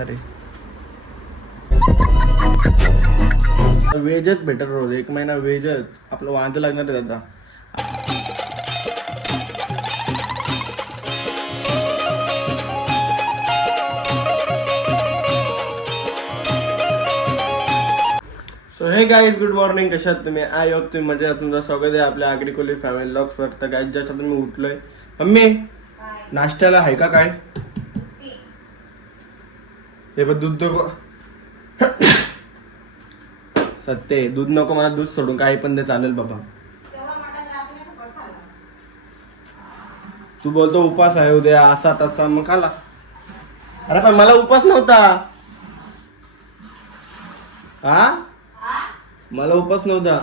अरे वेजच बेटर रोज एक महिना वेजच. आपलं वांद लागणार आहे आता. सो हे गाईज गुड मॉर्निंग कशात तुम्ही? आय होप तुम्ही मजा तुमचं स्वागत आहे आपल्या आग्रिकोली फॅमिली लॉक्स वर. तर गाईज ज्याच्यातून मी उठलोय. मम्मी नाश्त्याला आहे का काय? हे दूध नको. सत्य दूध नको मला दूध सोडून काही पण ते चालेल बाबा. तू बोलतो उपास आहे उद्या असा तसा मग खाला. अरे पण मला उपास नव्हता. हा मला उपास नव्हता.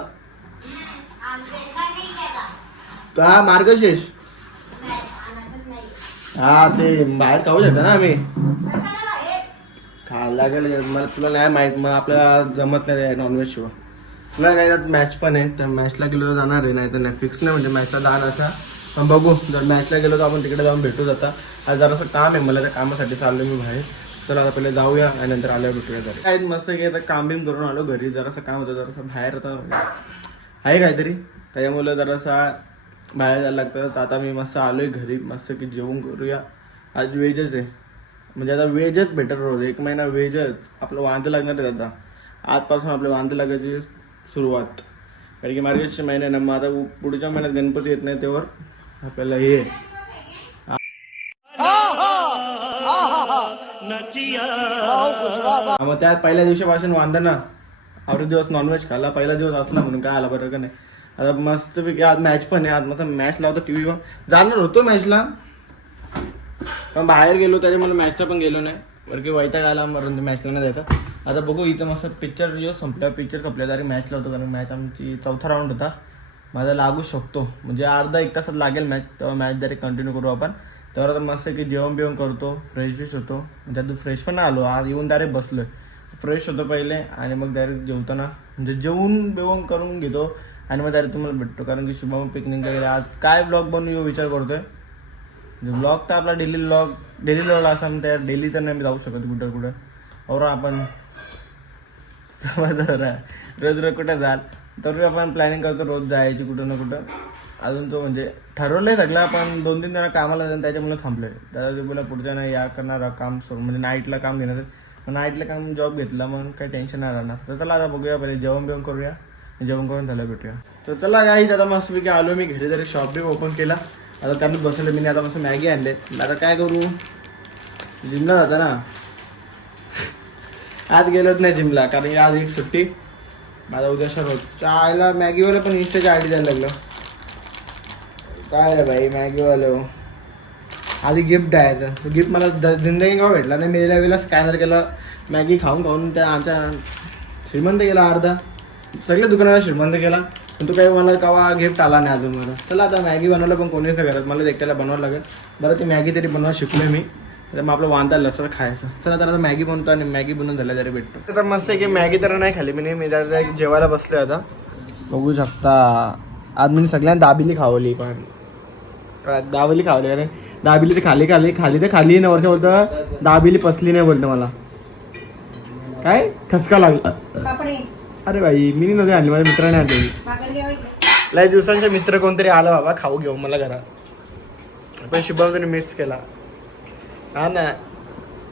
का मार्गशीर्ष. हा ते बाहेर खाऊ शकता ना आम्ही. लागेल. मला तुला नाही माहीत मग आपल्याला जमत नाही नॉनव्हेज शिवाय. तुला काय मॅच पण आहे तर मॅचला गेलो तर जाणार आहे नाही. तर नाही फिक्स नाही म्हणजे मॅचला जाणार असा. पण बघू जर मॅचला गेलो तर आपण तिकडे जाऊन भेटू जाता आज जरासं काम आहे मला त्या कामासाठी चाललो मी बाहेर. चला आता पहिले जाऊया आणि नंतर आल्यावर भेटूया जरा काय मस्त की आता काम बिम करून आलो घरी. जरासं काम होतं जरासं बाहेर आता. आहे काहीतरी. त्याच्यामुळे जरासा बाहेर जायला लागतं. तर आता मी मस्त आलोय घरी. मस्त की जेवण करूया. आज वेजच आहे. म्हणजे आता वेजच बेटर रोज. एक महिना वेजच. आपलं वांदे लागणार आहे आता. आजपासून आपले वांदे लागायची सुरुवात. कारण की मार्गशीर्ष महिना ना मग आता पुढच्या महिन्यात गणपती येत नाही तेव्हा आपल्याला हे. मग त्यात पहिल्या दिवशीपासून वांदा ना. आवडे दिवस नॉनव्हेज खाल्ला. पहिला दिवस असला म्हणून काय आला बरं का नाही. आता मस्तपैकी आज मॅच पण आहे. आज मग मॅच लावतो टीव्हीवर जाणार होतो मॅचला पण बाहेर गेलो त्याच्यामुळे मॅचला पण गेलो नाही. बरं की वैताग आला मरून मॅचला नाही जायचं. आता बघू इथं मस्त पिक्चर जो संपल्या पिक्चर खपल्या तरी मॅचला होतो कारण मॅच आमची चौथा राऊंड होता. माझा लागू शकतो. म्हणजे अर्धा एक तासात लागेल मॅच तेव्हा मॅच डायरेक्ट कंटिन्यू करू आपण. तेव्हा आता मस्त की जेवण बिवण करतो फ्रेश बिश होतो. म्हणजे आता फ्रेश पण आलो आज येऊन डायरेक्ट बसलोय. फ्रेश होतो पहिले आणि मग डायरेक्ट जेवताना. म्हणजे जेवून बिवून करून घेतो आणि मग डायरेक्ट तुम्हाला भेटतो. कारण की शुभम पिकनिक वगैरे आज काय ब्लॉग बनवू विचार करतोय. ब्लॉग तर आपला डेली ब्लॉग डेली ब्लॉग असा त्या डेली तर नाही मी जाऊ शकत कुठं कुठं. और आपण रोज रोज कुठं जाल? तर आपण प्लॅनिंग करतो रोज जायची कुठं ना कुठं. अजून तो म्हणजे ठरवलंय सगळं आपण दोन तीन जण कामाला जाऊन त्याच्यामुळे थांबलोय. दादा ते बोला पुढच्या नाही या करणार काम सोड म्हणजे नाईटला काम घेणार मग नाईटला काम जॉब घेतला मग काही टेन्शन नाही राहणार. तर चला आता बघूया पहिले जेवण बिवण करूया. जेवण करून झालं भेटूया. तर चला काही आता मस्तपैकी आलो मी घरी जरी शॉप बी ओपन केला. आता त्यांनी बसवलं मी आता मस्त मॅगी आणले. आता काय करू? जिमला जाता ना. आज गेलोच नाही जिमला कारण की आज एक सुट्टी. माझा उद्या सर्व चायला मॅगीवाला पण इंस्टाची आयडी द्यायला लागलं. काय रे भाई मॅगीवालं? आधी गिफ्ट द्यायचं गिफ्ट मला द- जिंदगी का भेटला नाही. मी वेळेला स्कॅनर केलं मॅगी खाऊन खाऊन त्या आमच्या श्रीमंत गेला अर्धा. सगळ्या दुकानाला श्रीमंत गेला पण तो काही मला कवा गिफ्ट आला नाही अजून मला. चला आता मॅगी बनवलं पण कोणीच नाही करत. मला एकट्याला बनवावं लागेल. बरं ती मॅगी तरी बनवा शिकलोय मी. तर मग आपलं वांदा लसण खायचं. चला तर आता मॅगी बनवतो आणि मॅगी बनवून झाल्या तरी भेटतो. तर मस्त आहे की मॅगी तर नाही खाली. मी मी जरा जेवायला बसलोय आता. बघू शकता. आज मी सगळ्यांना दाबिली खावली पण दाबेली खावली. अरे दाबेली तर खाली खाली खाली तर खाली ना वर्ष बोलतं. दाबेली पसली नाही बोलतं मला. काय? ठसका लागला. अरे भाई मी नव्हती आणली माझ्या मित्राने आणली. इकडे. लय दिवसांचे मित्र कोणतरी आला बाबा खाऊ घेऊ मला घरात पण शुभम तुम्ही मिस केला. हा ना.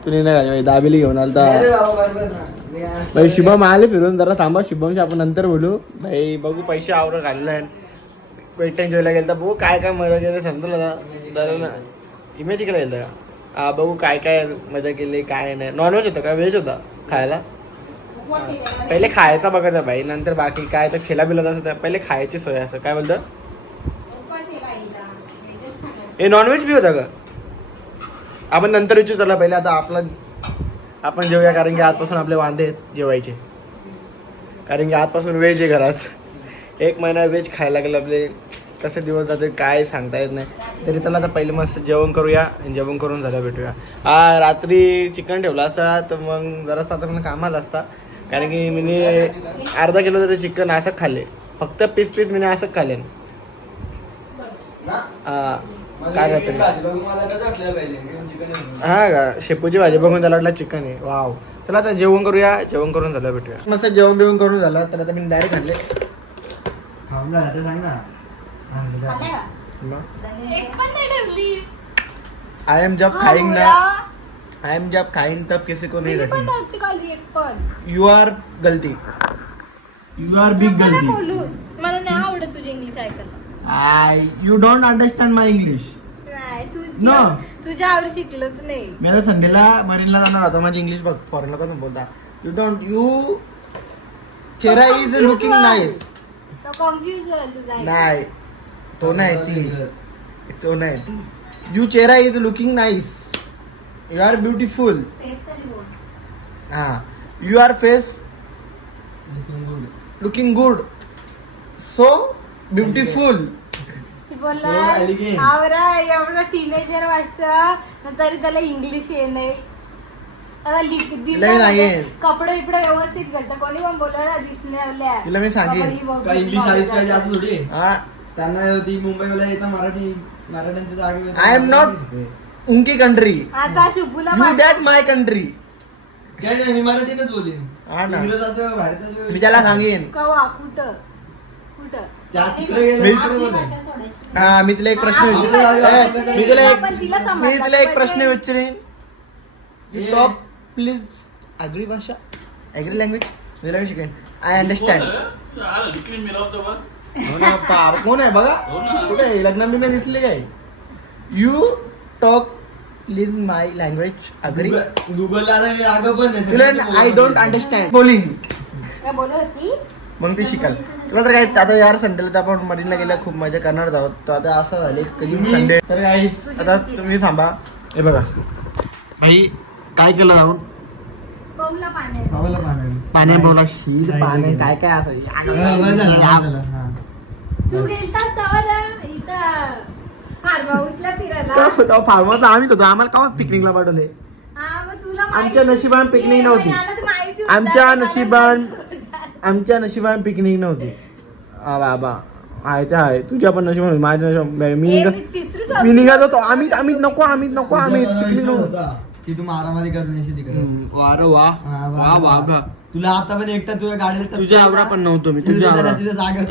तुम्ही नाही भाई दाबेली घेऊन आलता. भाई शुभम आले. फिरून जरा थांबा शुभमशी आपण नंतर बोलू. भाई बघू पैसे आवडं घाललंय वेट जेवायला गेलं तर बघू काय काय मजा केली समजलं जरा ना. इमेज केला गेलं का? बघू काय काय मजा केली काय नाही. नॉनव्हेज होतं का? व्हेज होता खायला. पहिले खायचा बघायचा भाई नंतर बाकी काय तर खेळा बिला असं त्या- पहिले खायची सोय असं. काय बोलतं? हे नॉनव्हेज बी होता का? आपण नंतर विचारू चला पहिले आता आपला आपण जेवूया कारण की आजपासून आपले वांदे आहेत जेवायचे. कारण की आजपासून व्हेज आहे घरात. एक महिना व्हेज खायला लागलं आपले कसे दिवस जाते काय सांगता येत नाही. तरी त्याला आता पहिले मस्त जेवण करूया आणि जेवण करून झालं भेटूया. हा रात्री चिकन ठेवला असता तर मग जरासा आता मला कामाला असता. कारण की मी अर्धा किलो तरी चिकन असं खाल्ले फक्त पीस पीस मी असं खाल्ले. बस. हा काय हा का? शेपूची भाजी बघून त्याला वाटलं चिकन आहे. वाव चला आता जेवण करूया जेवण करून झालं भेटूया. मस्त जेवण बिवण करून झालं तर आता मी डायरेक्ट खाल्ले. खाऊन आता सांग ना. आई एम जब खाईंग ना. आई एम जब खाईंग तब किसी को नहीं पण नव्हती खाल्ली एक पण यू आर गलती। यू आर बिग नको ना गलती। बोलूस मला नाही आवडत तुझे इंग्लिश ऐकायला I you don't understand my English नाही तू No. तुझ्या आवड शिकलोच नाही। मी आता संडेला मरीनला जाणार होतो माझी इंग्लिश बघ फॉरेनला कसं बोलता। यू डोंट यू चेहरा इज लुकिंग नाईस तो कन्फ्युज तुझा. नाही तो नाही ती. तो नाही ती. यू चेहरा is looking nice you are beautiful. हा. You are face looking good so beautiful. बोलला एवढा टीनेजर वाटतं तरी त्याला इंग्लिश. कपडे बिपडे व्यवस्थित घालतं. कोणी पण बोललं ना दिसण्यावल्या. तिला मी सांगेन. काय थोडी? त्यांना ती मराठी मराठ्यांच्या जागे I am not- उनकी कंट्री आता शुभूला यू पाठ- दॅट माय कंट्री काय नाही मी मराठीतच बोलीन. हा ना. इंग्रज असं भारताचं. मी त्याला सांगेन. कवा कुठं? कुठं? त्या तिकडे गेलं मी- इकडे आपली बोलेन भाषा सोडायची. हा मी तिला एक प्रश्न हा, विचारेन. ए, मी तिला पण तिला एक समजलं मी तिला एक पाहिजे. प्रश्न विचारेन. ये. टॉप प्लीज अग्री भाषा? अग्री लँग्वेज तिला मी शिकेन आय अंडरस्टँड हो ना कोण आहे बघा? कुठे आहे? लग्न बिग्न दिसले काय? You talk please my language agree Google- गुगलला हे पण आहे. तुला आय डोंट अंडरस्टँड बोलिंग काय बोलत होती? मग ती शिकाल. तुला तर काय आता यार संडेला तर आपण मरीनला गेल्या खूप मजा करणार आहोत. तर आता असं झाले कधी संडे तर काहीच आता तुम्ही थांबा. हे बघा. भाई काय केलं जाऊन? पाणी. बोला शीत काय पाणी? काय काय हा, बरं झालं, बरं झालं, हा. तू गेलतास तवर इथं. फार्म हाऊसला फिरायला. फार्म हाऊस आम्हीच होतो. आम्हाला का पिकनिकला पाठवले. हा, मग तुला आमच्या नशिबान ये, नव्हती. मला तर माहिती होतं, आमच्या मला नशिबान-. आमच्या नशिबाने पिकनिक नव्हती. आ बाबा. आहे ते आहे. तुझ्या पण नशिबाने माझ्या नशिबाने मी ए, मी तिसरी मी चौथी निघत होतो. आम्ही आम्ही नको आम्ही नको आम्ही पिकनिक नव्हतो. होता. की तू मारामारी करून येशील तिकडे वार वा. हा, वा, वा. वा तुला आता पण एकटा तुझ्या गाडीला तुझ्या ना, पण नव्हतो मी तरी तुझ्या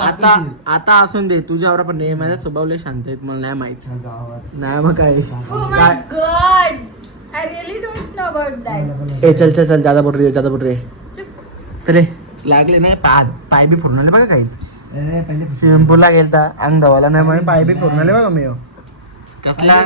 आता आता असून दे तुझ्या आवरा पण नाही माझ्या स्वभाव लय शांत आहेत मला नाही माहीत. गावात. नाही मग काय Oh my काय God. I really don't know about that. ए चल चल चल ज्यादा बोल रही है ज्यादा बोल रही है चुप. चले लागले नाही पाय पाय बी फोडून आले बघा काही अरे, पहिले. स्विमिंग पूलला गेलता अंग धवाला नाही म्हणून पाय बी फोडून आले बघा मी. कसला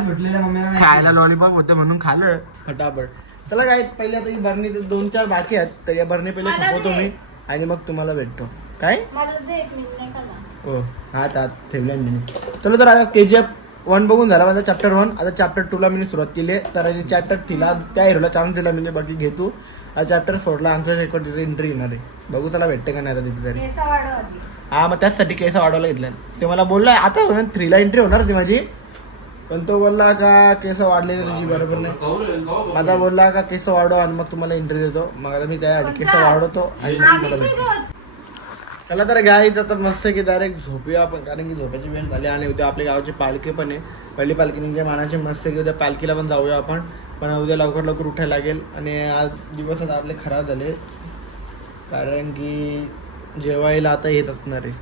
खायला लॉलीपॉप होतं म्हणून खाल्लं फटाफट चला काय पहिले आता ही तर दोन चार बाकी आहेत तर या बरणी पहिले मला खपवतो दे. मी आणि मग तुम्हाला भेटतो. काय? मला दे एक मिनिट नाही खाल्ला. हो हात हात ठेवल्या मी. चलो तर आता के जी एफ वन बघून झाला माझा चॅप्टर वन आता चॅप्टर टूला मी सुरुवात केली आहे. तर चॅप्टर थ्रीला त्या हिरोला चान्स दिला म्हणजे बाकी घेतो आता चॅप्टर फोरला आमच्या तिथे एंट्री येणार आहे. बघू त्याला भेटते का नाही आता तिथे तरी. केस वाढव आधी. हा मग त्याचसाठी केस वाढवायला घेतलं ते मला बोलला आता थ्रीला एंट्री होणार होती माझी. पण तो बोलला का केस वाढले तुझी बरोबर नाही? माझा बोलला का केस वाढव आणि मग तुम्हाला एंट्री देतो. मग आता मी त्या केस? वाढवतो आणि इथं चला तर गाईच आता मस्त की डायरेक्ट झोपूया आपण कारण की झोपायची वेळ झाली आणि उद्या आपल्या गावाची पालखी पण आहे. पहिली पालखी म्हणजे मानाची मस्त की उद्या पालखीला पण जाऊया आपण. पण उद्या लवकर लवकर उठायला लागेल आणि आज दिवस आता आपले खराब झाले. कारण की जेवायला आता येत असणार आहे.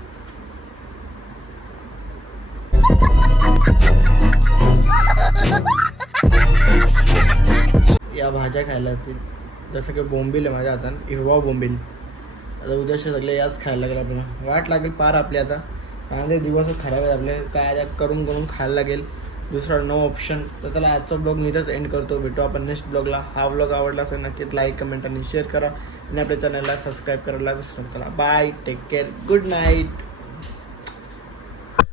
या भाज्या खायला येतील जसं की बोंबील आहे माझ्या हातात हिरवा बोंबील. आता उद्याचे सगळे याच खायला लागेल आपल्याला. वाट लागेल पार आपली आता. आणि दिवस खराब आहे आपले. काय आता करून करून खायला लागेल. दुसरा नो ऑप्शन तर त्याला आजचा ब्लॉग मी इथंच एंड करतो. भेटू आपण नेक्स्ट ब्लॉगला हा ब्लॉग आवडला असेल नक्कीच लाईक कमेंट आणि शेअर करा. आणि आपल्या चॅनलला सबस्क्राईब करायला विसरू त्याला चला bye take care good night